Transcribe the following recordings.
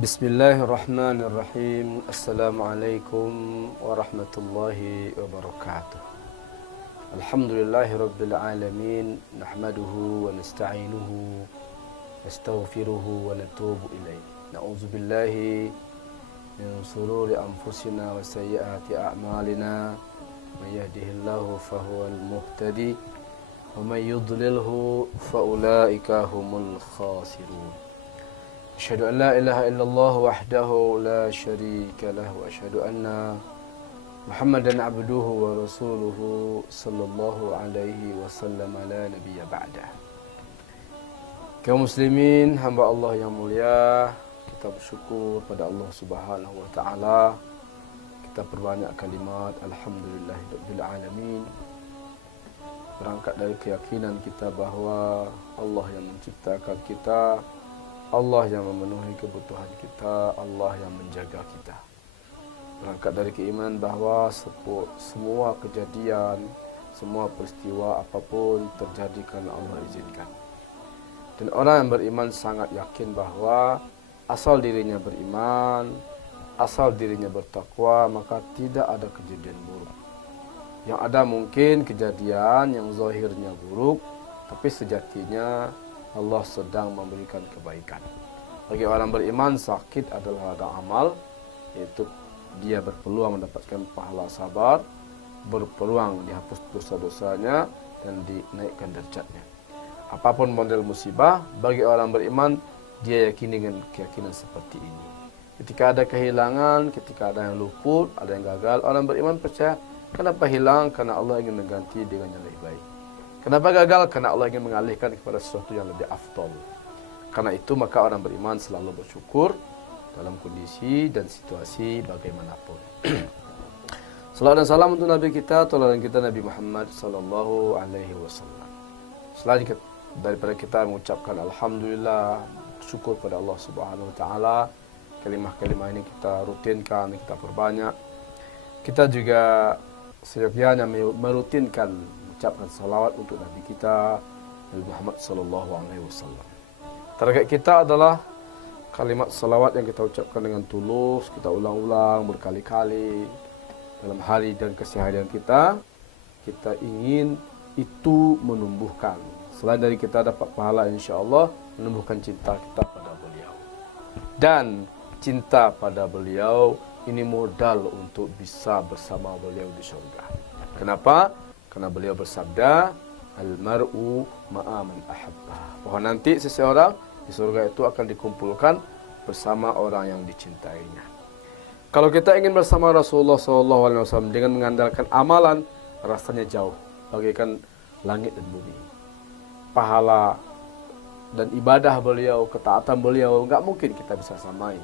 Bismillahirrahmanirrahim. Assalamualaikum warahmatullahi wabarakatuh. Alhamdulillahi rabbil alamin. Nahmaduhu wa nasta'inuhu nastaghfiruhu wa natubu ilaih. Na'udzu billahi min shururi anfusina wa sayyiati a'malina. May yahdihillahu fahuwal muhtadi wa may yudlilhu fa ulaika humul khasirun. Asyhadu an la ilaha illallah wahdahu la syarika lah wa asyhadu anna Muhammadan abduhu wa rasuluhu sallallahu alaihi wasallam la nabiyya ba'dah. Kaum muslimin, hamba Allah yang mulia, kita bersyukur pada Allah Subhanahu wa taala. Kita perbanyak kalimat alhamdulillahirabbil alamin. Berangkat dari keyakinan kita bahawa Allah yang menciptakan kita, Allah yang memenuhi kebutuhan kita, Allah yang menjaga kita. Berangkat dari keimanan bahawa semua kejadian, semua peristiwa apapun terjadi kerana Allah izinkan. Dan orang yang beriman sangat yakin bahawa asal dirinya beriman, asal dirinya bertakwa, maka tidak ada kejadian buruk. Yang ada mungkin kejadian yang zahirnya buruk, tapi sejatinya Allah sedang memberikan kebaikan. Bagi orang beriman, sakit adalah ladang amal, yaitu dia berpeluang mendapatkan pahala sabar, berpeluang dihapus dosa-dosanya dan dinaikkan derajatnya. Apapun model musibah, bagi orang beriman, dia yakini dengan keyakinan seperti ini. Ketika ada kehilangan, ketika ada yang luput, ada yang gagal, orang beriman percaya, kenapa hilang? Karena Allah ingin mengganti dengan yang lebih baik. Kenapa gagal? Karena Allah ingin mengalihkan kepada sesuatu yang lebih afdal. Karena itu maka orang beriman selalu bersyukur dalam kondisi dan situasi bagaimanapun. Salawat dan salam untuk Nabi kita, tauladan kita Nabi Muhammad sallallahu alaihi wasallam. Selain daripada kita mengucapkan alhamdulillah, syukur pada Allah Subhanahu wa taala, kalimah-kalimah ini kita rutinkan, kita perbanyak. Kita juga seyogyanya merutinkan ucapkan salawat untuk Nabi kita Nabi Muhammad sallallahu alaihi wasallam. Target kita adalah kalimat salawat yang kita ucapkan dengan tulus, kita ulang-ulang berkali-kali dalam hari dan keseharian kita. Kita ingin itu menumbuhkan, selain dari kita dapat pahala insya-Allah, menumbuhkan cinta kita pada beliau. Dan cinta pada beliau ini modal untuk bisa bersama beliau di surga. Kenapa? Karena beliau bersabda, al-mar'u ma'a man ahabba. Bahwa nanti seseorang di surga itu akan dikumpulkan bersama orang yang dicintainya. Kalau kita ingin bersama Rasulullah SAW dengan mengandalkan amalan, rasanya jauh, bagaikan langit dan bumi. Pahala dan ibadah beliau, ketaatan beliau, enggak mungkin kita bisa samai.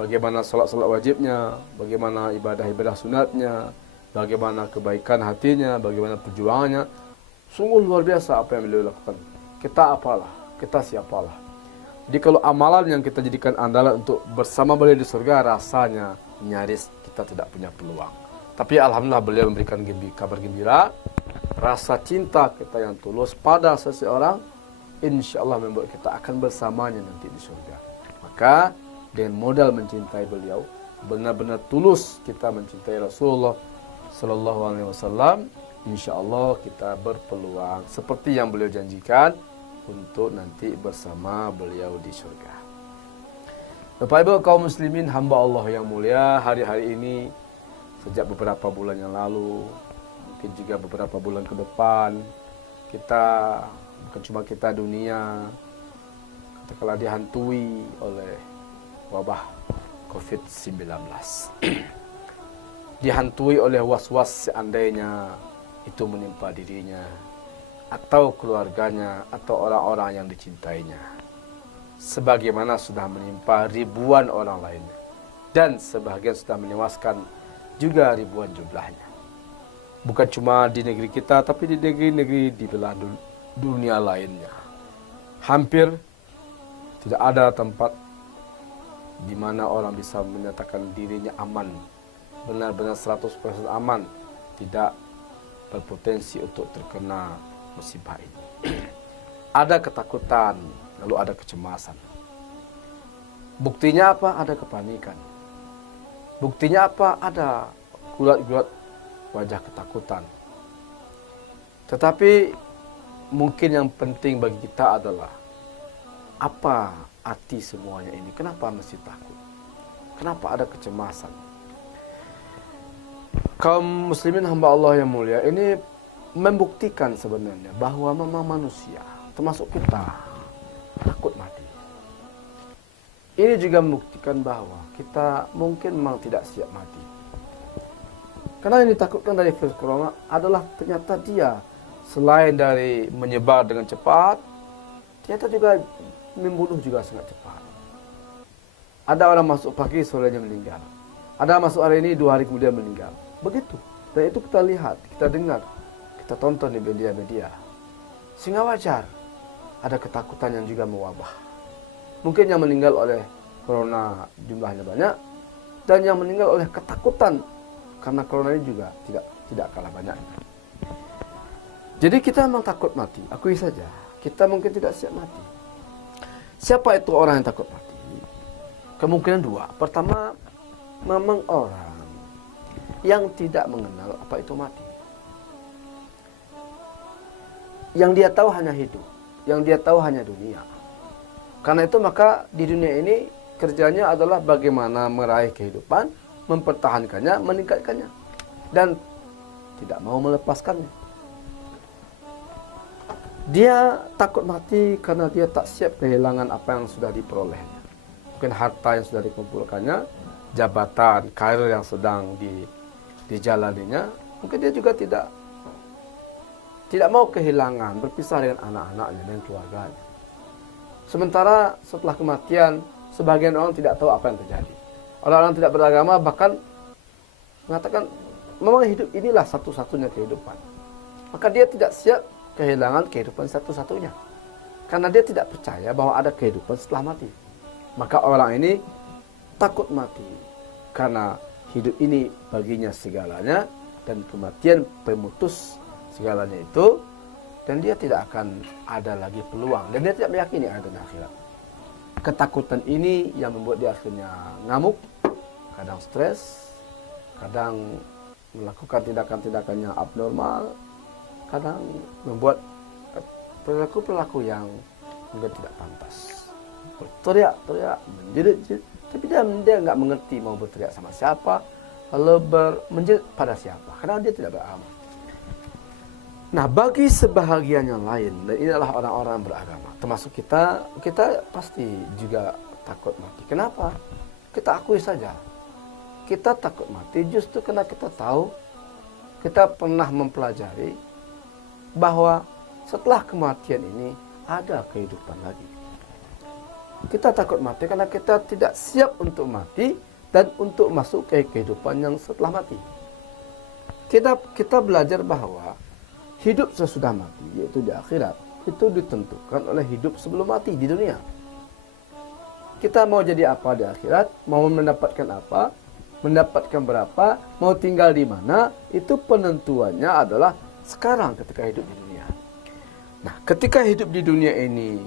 Bagaimana salat-salat wajibnya, bagaimana ibadah-ibadah sunatnya, bagaimana kebaikan hatinya, bagaimana perjuangannya. Sungguh luar biasa apa yang beliau lakukan. Kita apalah, kita siapalah. Jadi kalau amalan yang kita jadikan andalan untuk bersama beliau di surga, rasanya nyaris kita tidak punya peluang. Tapi alhamdulillah beliau memberikan kabar gembira. Rasa cinta kita yang tulus pada seseorang, insya Allah membuat kita akan bersamanya nanti di surga. Maka dengan modal mencintai beliau, benar-benar tulus kita mencintai Rasulullah sallallahu alaihi wasallam, insyaallah kita berpeluang seperti yang beliau janjikan untuk nanti bersama beliau di surga. Bapak Ibu kaum muslimin hamba Allah yang mulia, hari-hari ini sejak beberapa bulan yang lalu, mungkin juga beberapa bulan ke depan, kita bukan cuma kita, dunia katakanlah dihantui oleh wabah COVID-19. Dihantui oleh was-was seandainya itu menimpa dirinya atau keluarganya atau orang-orang yang dicintainya, sebagaimana sudah menimpa ribuan orang lainnya, dan sebahagian sudah menewaskan juga ribuan jumlahnya. Bukan cuma di negeri kita, tapi di negeri-negeri di belahan dunia lainnya. Hampir tidak ada tempat di mana orang bisa menyatakan dirinya aman, benar-benar 100% aman, tidak berpotensi untuk terkena musibah ini. Ada ketakutan, lalu ada kecemasan. Buktinya apa? Ada kepanikan. Buktinya apa? Ada gulat-gulat wajah ketakutan. Tetapi mungkin yang penting bagi kita adalah apa arti semuanya ini? Kenapa mesti takut? Kenapa ada kecemasan? Kaum muslimin hamba Allah yang mulia ini membuktikan sebenarnya bahwa memang manusia, termasuk kita, takut mati. Ini juga membuktikan bahwa kita mungkin memang tidak siap mati. Karena yang ditakutkan dari virus corona adalah ternyata dia selain dari menyebar dengan cepat, ternyata juga membunuh juga sangat cepat. Ada orang masuk pagi, sorenya meninggal. Ada masuk hari ini, 2 hari kemudian meninggal. Begitu. Dan itu kita lihat, kita dengar, kita tonton di media-media. Sehingga wajar ada ketakutan yang juga mewabah. Mungkin yang meninggal oleh corona jumlahnya banyak, dan yang meninggal oleh ketakutan karena corona ini juga tidak kalah banyak. Jadi kita memang takut mati, akui saja. Kita mungkin tidak siap mati. Siapa itu orang yang takut mati? Kemungkinan 2. Pertama, memang orang yang tidak mengenal apa itu mati. Yang dia tahu hanya hidup, yang dia tahu hanya dunia. Karena itu maka di dunia ini kerjanya adalah bagaimana meraih kehidupan, mempertahankannya, meningkatkannya, dan tidak mau melepaskannya. Dia takut mati karena dia tak siap kehilangan apa yang sudah diperolehnya. Mungkin harta yang sudah dikumpulkannya, jabatan, karir yang sedang dijalaninya. Mungkin dia juga tidak mau kehilangan, berpisah dengan anak-anaknya dan keluarganya. Sementara setelah kematian, sebagian orang tidak tahu apa yang terjadi. Orang-orang tidak beragama bahkan mengatakan memang hidup inilah satu-satunya kehidupan. Maka dia tidak siap kehilangan kehidupan satu-satunya. Karena dia tidak percaya bahwa ada kehidupan setelah mati. Maka orang ini takut mati. Karena hidup ini baginya segalanya dan kematian pemutus segalanya itu. Dan dia tidak akan ada lagi peluang. Dan dia tidak meyakini ada akhirat. Ketakutan ini yang membuat dia akhirnya ngamuk, kadang stres, kadang melakukan tindakan-tindakan yang abnormal, kadang membuat perilaku-perilaku yang mungkin tidak pantas. Berteriak-teriak, menjerit-jerit, tapi dia nggak mengerti mau berteriak sama siapa, lalu menjerit pada siapa, karena dia tidak beragama. Nah, bagi sebahagian yang lain, dan ini adalah orang-orang yang beragama, termasuk kita pasti juga takut mati. Kenapa? Kita akui saja. Kita takut mati justru karena kita tahu, kita pernah mempelajari bahwa setelah kematian ini ada kehidupan lagi. Kita takut mati karena kita tidak siap untuk mati dan untuk masuk ke kehidupan yang setelah mati. Kita belajar bahwa hidup sesudah mati, yaitu di akhirat, itu ditentukan oleh hidup sebelum mati di dunia. Kita mau jadi apa di akhirat, mau mendapatkan apa, mendapatkan berapa, mau tinggal di mana, itu penentuannya adalah sekarang ketika hidup di dunia. Nah, ketika hidup di dunia ini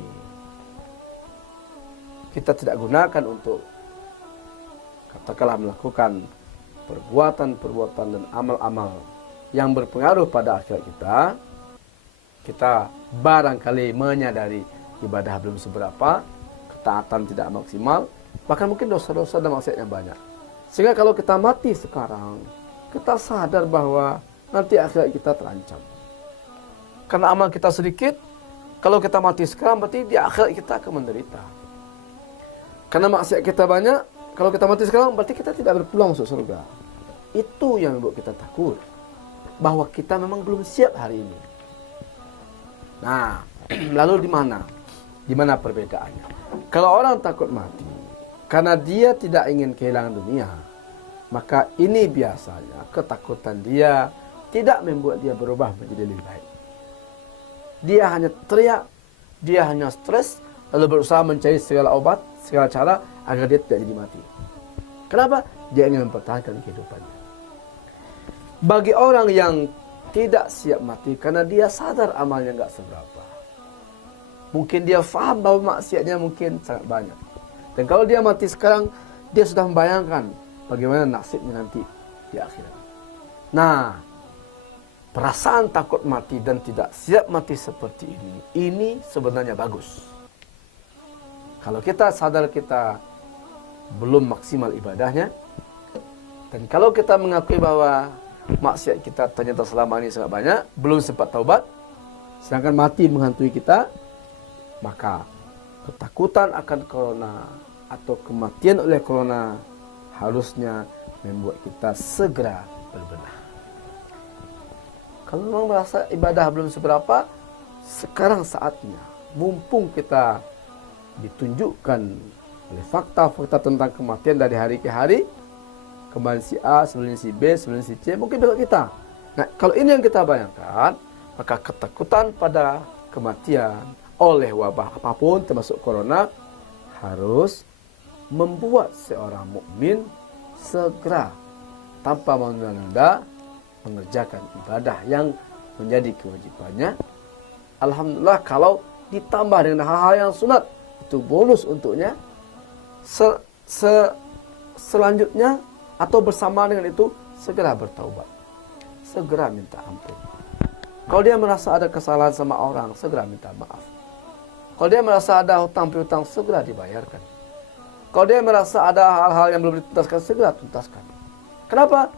kita tidak gunakan untuk katakanlah melakukan perbuatan-perbuatan dan amal-amal yang berpengaruh pada akhirat kita barangkali menyadari ibadah belum seberapa, ketaatan tidak maksimal, bahkan mungkin dosa-dosa dan maksiatnya banyak. Sehingga kalau kita mati sekarang, kita sadar bahwa nanti akhirat kita terancam. Karena amal kita sedikit, kalau kita mati sekarang berarti di akhirat kita akan menderita. Karena maksiat kita banyak, kalau kita mati sekarang berarti kita tidak berpeluang masuk surga. Itu yang membuat kita takut. Bahwa kita memang belum siap hari ini. Nah, lalu di mana? Di mana perbedaannya? Kalau orang takut mati karena dia tidak ingin kehilangan dunia, maka ini biasanya ketakutan dia tidak membuat dia berubah menjadi lebih baik. Dia hanya teriak, dia hanya stres, lalu berusaha mencari segala obat, segala cara agar dia tidak jadi mati. Kenapa? Dia ingin mempertahankan kehidupannya. Bagi orang yang tidak siap mati karena dia sadar amalnya nggak seberapa. Mungkin dia faham bahwa maksiatnya mungkin sangat banyak. Dan kalau dia mati sekarang, dia sudah membayangkan bagaimana nasibnya nanti di akhirat. Nah, perasaan takut mati dan tidak siap mati seperti ini sebenarnya bagus. Kalau kita sadar kita belum maksimal ibadahnya, dan kalau kita mengakui bahwa maksiat kita ternyata selama ini sangat banyak, belum sempat taubat, sedangkan mati menghantui kita, maka ketakutan akan corona atau kematian oleh corona harusnya membuat kita segera berbenah. Kalau memang merasa ibadah belum seberapa, sekarang saatnya, mumpung kita ditunjukkan oleh fakta-fakta tentang kematian dari hari ke hari, kemarin si A, sebelumnya si B, sebelumnya si C, mungkin besok kita. Nah, kalau ini yang kita bayangkan, maka ketakutan pada kematian oleh wabah apapun termasuk corona harus membuat seorang mukmin segera tanpa menunda-nunda mengerjakan ibadah yang menjadi kewajibannya. Alhamdulillah kalau ditambah dengan hal-hal yang sunat, itu bonus untuknya. Selanjutnya atau bersama dengan itu segera bertaubat, segera minta ampun. Kalau dia merasa ada kesalahan sama orang, segera minta maaf. Kalau dia merasa ada hutang piutang, segera dibayarkan. Kalau dia merasa ada hal-hal yang belum dituntaskan, segera tuntaskan. Kenapa?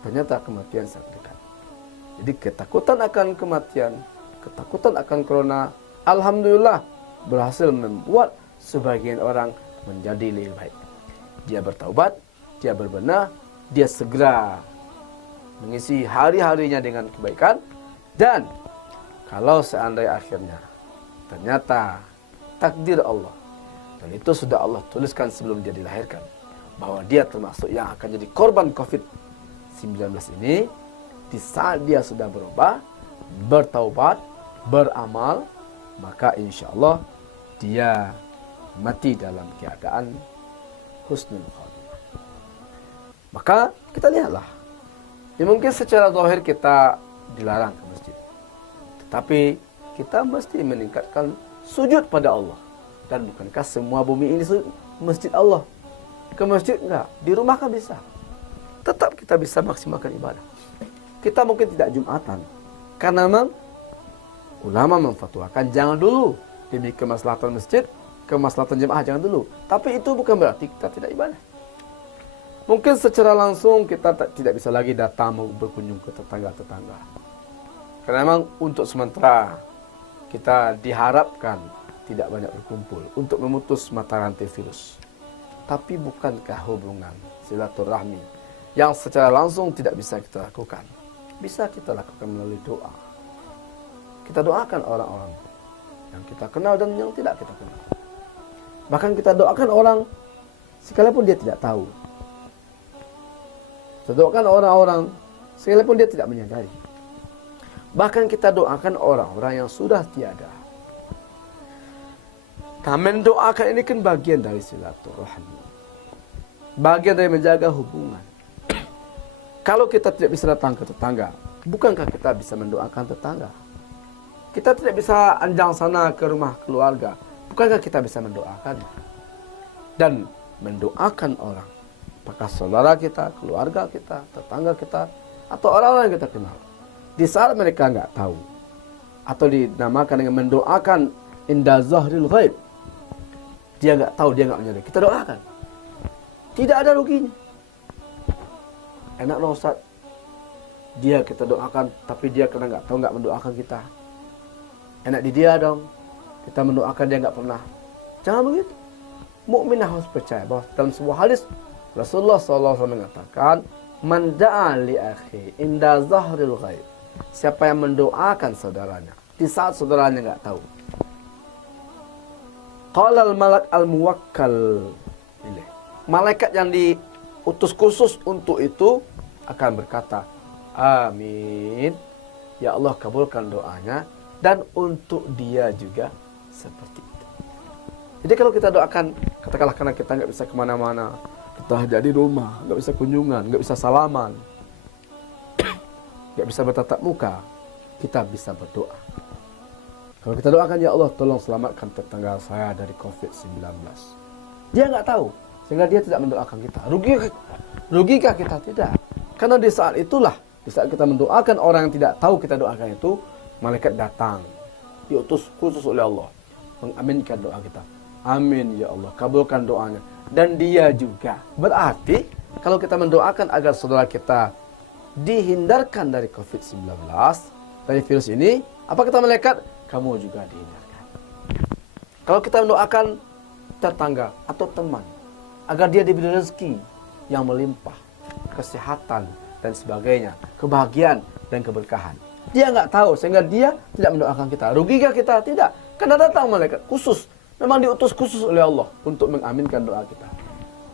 Ternyata kematian sangat dekat. Jadi ketakutan akan kematian, ketakutan akan corona, alhamdulillah berhasil membuat sebagian orang menjadi lebih baik. Dia bertaubat, dia berbenah, dia segera mengisi hari-harinya dengan kebaikan. Dan kalau seandainya akhirnya ternyata takdir Allah, dan itu sudah Allah tuliskan sebelum dia dilahirkan, bahwa dia termasuk yang akan jadi korban COVID-19 ini, di saat dia sudah berubah, bertaubat, beramal, maka insya Allah dia mati dalam keadaan husnul khatimah. Maka kita lihatlah, ya mungkin secara zahir kita dilarang ke masjid, tetapi kita mesti meningkatkan sujud pada Allah. Dan bukankah semua bumi ini masjid Allah? Ke masjid enggak, di rumah kan bisa. Tetap kita bisa maksimalkan ibadah. Kita mungkin tidak Jumatan, karena memang ulama memfatwakan jangan dulu demi kemaslahatan masjid, kemaslahatan jemaah jangan dulu. Tapi itu bukan berarti kita tidak ibadah. Mungkin secara langsung kita tidak bisa lagi datang berkunjung ke tetangga-tetangga, karena memang untuk sementara kita diharapkan tidak banyak berkumpul untuk memutus mata rantai virus. Tapi bukankah hubungan silaturahmi yang secara langsung tidak bisa kita lakukan, bisa kita lakukan melalui doa. Kita doakan orang-orang yang kita kenal dan yang tidak kita kenal. Bahkan kita doakan orang sekalipun dia tidak tahu. Kita doakan orang-orang sekalipun dia tidak menyadari. Bahkan kita doakan orang-orang yang sudah tiada. Nah, mendoakan ini kan bagian dari silaturahmi, bagian dari menjaga hubungan. Kalau kita tidak bisa datang ke tetangga, bukankah kita bisa mendoakan tetangga? Kita tidak bisa anjang sana ke rumah keluarga, bukankah kita bisa mendoakan? Dan mendoakan orang, apakah saudara kita, keluarga kita, tetangga kita, atau orang-orang yang kita kenal, di saat mereka nggak tahu, atau dinamakan dengan mendoakan inda zahril ghaib, dia nggak tahu, dia nggak menyadari, kita doakan. Tidak ada ruginya. Enak loh Ustaz, dia kita doakan, tapi dia karena nggak tahu nggak mendoakan kita. Enak di dia dong, kita mendoakan dia nggak pernah. Jangan begitu. Mukmin harus percaya bahwa dalam sebuah hadis Rasulullah SAW mengatakan, man da'a li akhi inda zahril ghaib. Siapa yang mendoakan saudaranya di saat saudaranya nggak tahu. Qala al-malak al-muwakkal ilaih. Malaikat yang diutus khusus untuk itu akan berkata, amin. Ya Allah kabulkan doanya, dan untuk dia juga seperti itu. Jadi kalau kita doakan, katakanlah karena kita nggak bisa kemana-mana, kita ada di rumah, nggak bisa kunjungan, nggak bisa salaman, nggak bisa bertatap muka, kita bisa berdoa. Kalau kita doakan, ya Allah tolong selamatkan tetangga saya dari COVID-19. Dia nggak tahu, sehingga dia tidak mendoakan kita. Rugikah kita? Tidak. Karena di saat itulah, di saat kita mendoakan orang yang tidak tahu kita doakan itu, malaikat datang, diutus khusus oleh Allah, mengaminkan doa kita. Amin ya Allah, kabulkan doanya. Dan dia juga. Berarti, kalau kita mendoakan agar saudara kita dihindarkan dari COVID-19, dari virus ini, apa kata malaikat? Kamu juga dihindarkan. Kalau kita mendoakan tetangga atau teman, agar dia diberi rezeki yang melimpah, kesehatan dan sebagainya, kebahagiaan dan keberkahan. Dia nggak tahu, sehingga dia tidak mendoakan kita. Rugikah kita? Tidak. Karena datang malaikat khusus, memang diutus khusus oleh Allah untuk mengaminkan doa kita.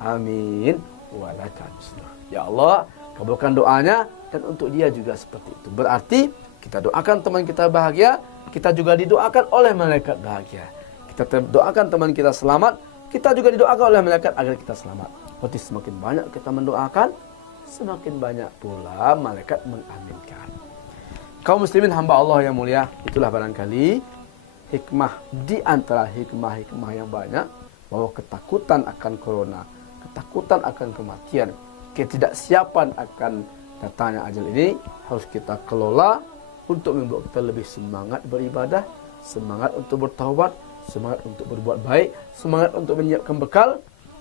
Amin. Walaka misluh. Ya Allah, kabulkan doanya, dan untuk dia juga seperti itu. Berarti kita doakan teman kita bahagia, kita juga didoakan oleh malaikat bahagia. Kita doakan teman kita selamat, kita juga didoakan oleh malaikat agar kita selamat. Berarti semakin banyak kita mendoakan, semakin banyak pula malaikat mengaminkan. Kaum muslimin hamba Allah yang mulia, itulah barangkali hikmah di antara hikmah-hikmah yang banyak, bahwa ketakutan akan corona, ketakutan akan kematian, ketidaksiapan akan datangnya ajal ini harus kita kelola untuk membuat kita lebih semangat beribadah, semangat untuk bertaubat, semangat untuk berbuat baik, semangat untuk menyiapkan bekal.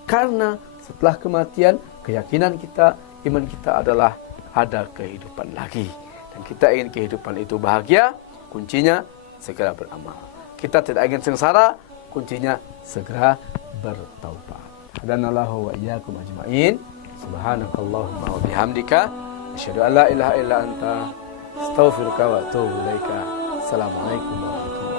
Karena setelah kematian, keyakinan kita, iman kita adalah ada kehidupan lagi. Dan kita ingin kehidupan itu bahagia, kuncinya segera beramal. Kita tidak ingin sengsara, kuncinya segera bertaubat. Hadanallahu wa iyyakum ajma'in. Subhanakallahumma wa bihamdika asyhadu an la ilaha illa anta astaghfiruka wa atubu ilaika. Assalamualaikum warahmatullahi wabarakatuh.